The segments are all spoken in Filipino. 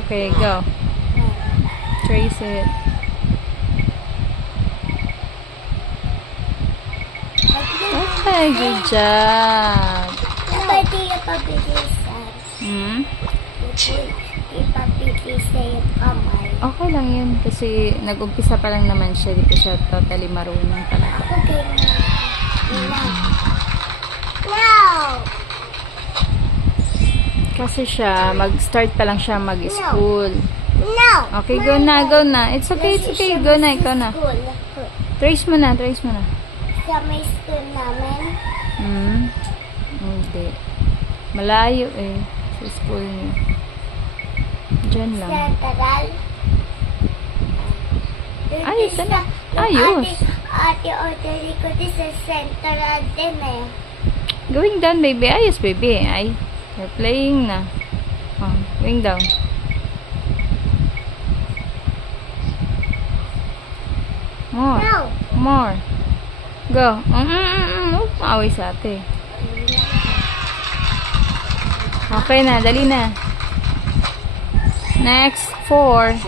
Okay, go. Trace it. Okay, good job. Pwede ipabilisan. Ipabilisan yung kamay. Okay lang yun kasi nag-umpisa pa lang naman siya. Di pa siya totally marunong talaga. Ako ganyan. No! Kasi siya, mag-start pa lang siya mag-school. No! Okay, go na, go na. It's okay, it's okay. Go na, ikaw na. Trace mo na, trace mo na. Sa may school namin. Hindi. Malayo eh. Sa school niyo. Diyan lang. Central. Ayos na. Ayos. Ate order ko din sa Central din eh. Going down, baby. Ayos, baby. Ay, you're playing na. Oh, going down. More. No! More. Go. Away sa ate. Okay na, dali na. Next, 4. 4.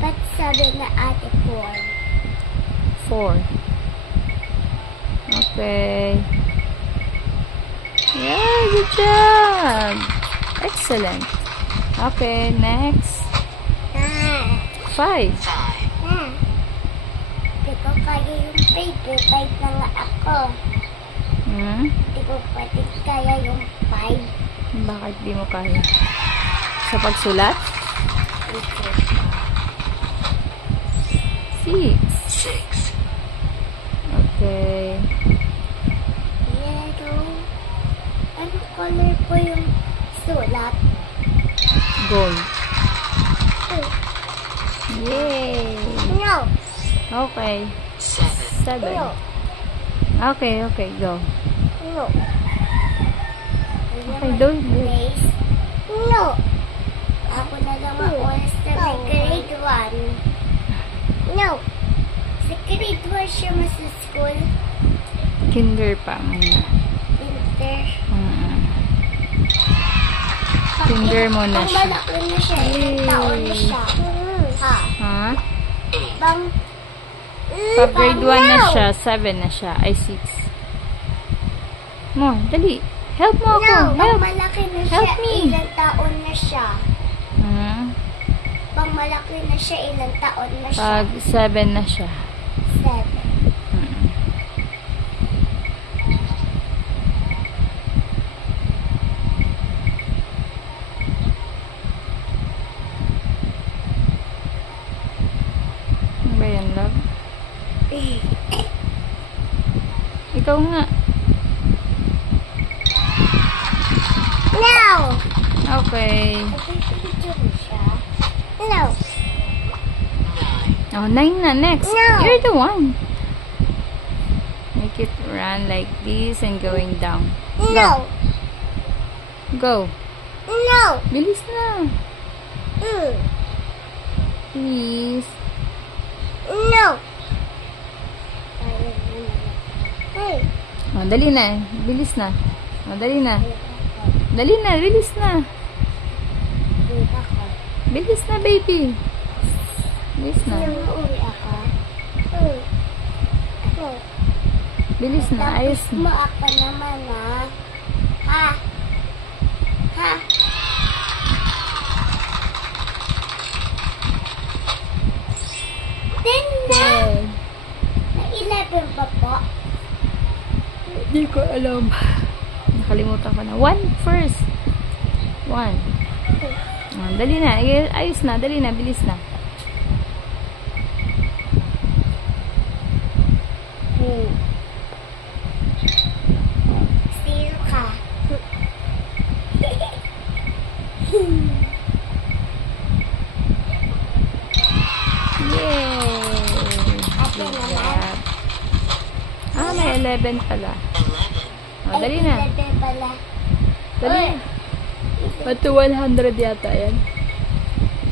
Ba't sabi na ate 4? 4. Okay. Yeah, good job. Excellent. Okay, next. 5. Di ko kaya yung 5. 5 na nga ako. Di ko pwede kaya yung 5. Bakit di mo kaya? Sa pagsulat? 6. Okay. Yellow. Ano color po yung sulat? Gold. Yay! No. Okay. 7. No. Okay, okay, go. No. Okay, do. Place. No. Ako na lang oras na may grade 1. No. Sa grade 1 siya sa school. Kinder pa muna. Winter. Kinder mo na siya. Pang malaki na siya. Ilang taon na siya. Ha? Ha? Pang... Pag grade 1 na siya, 7 na siya. Ay, 6. Mo, dali. Help mo ako. No, pang Help. malaki na siya. Help me. Ilang taon na siya. Pang malaki na siya. Ilang taon na siya. Pag 7 na siya. 7. Ano ba yan, love? Ikaw nga. No! Okay. No. Oh, 9 na. Next. No. You're the one. Make it run like this and going down. No. Go. No. Bilis na. Please. No. Oh, dali na. Bilis na. Oh, dali na. Dali na. Bilis na. Bilis na, baby. Bilis na. Bilis na. Ayos Mo na. ako naman ha. Ha? 10 na. Na 11 pa po. Hindi ko alam. Nakalimutan ko na. 1 first. 1. Oh, dali na. Ayos na. Dali na. Bilis na. Zero ka. Yay! Ate naman. Ah, may 11 pala. Oh, dali na. 11 pala. Dali na. Ba't 100 yata yan?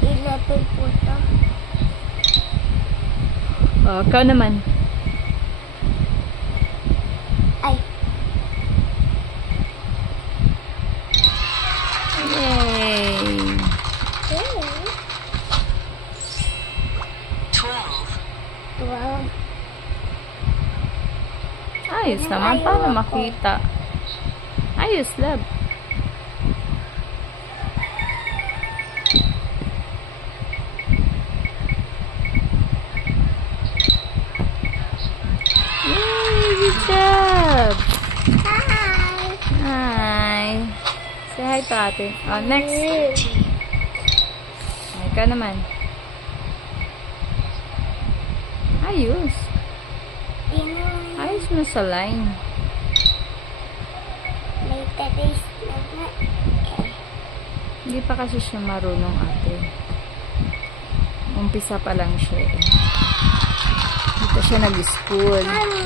11 po to. Oh, ikaw naman. Ay. Ayos naman. Paano makita? Ayos, love. Yay! Good job! Hi! Hi! Say hi to ate. Oh, next. Ikaw naman. Ayos. Ayos na sa line. May talis na nga. Hindi pa kasi siya marunong ate. Umpisa pa lang siya eh. Dito siya nag-school. Mami,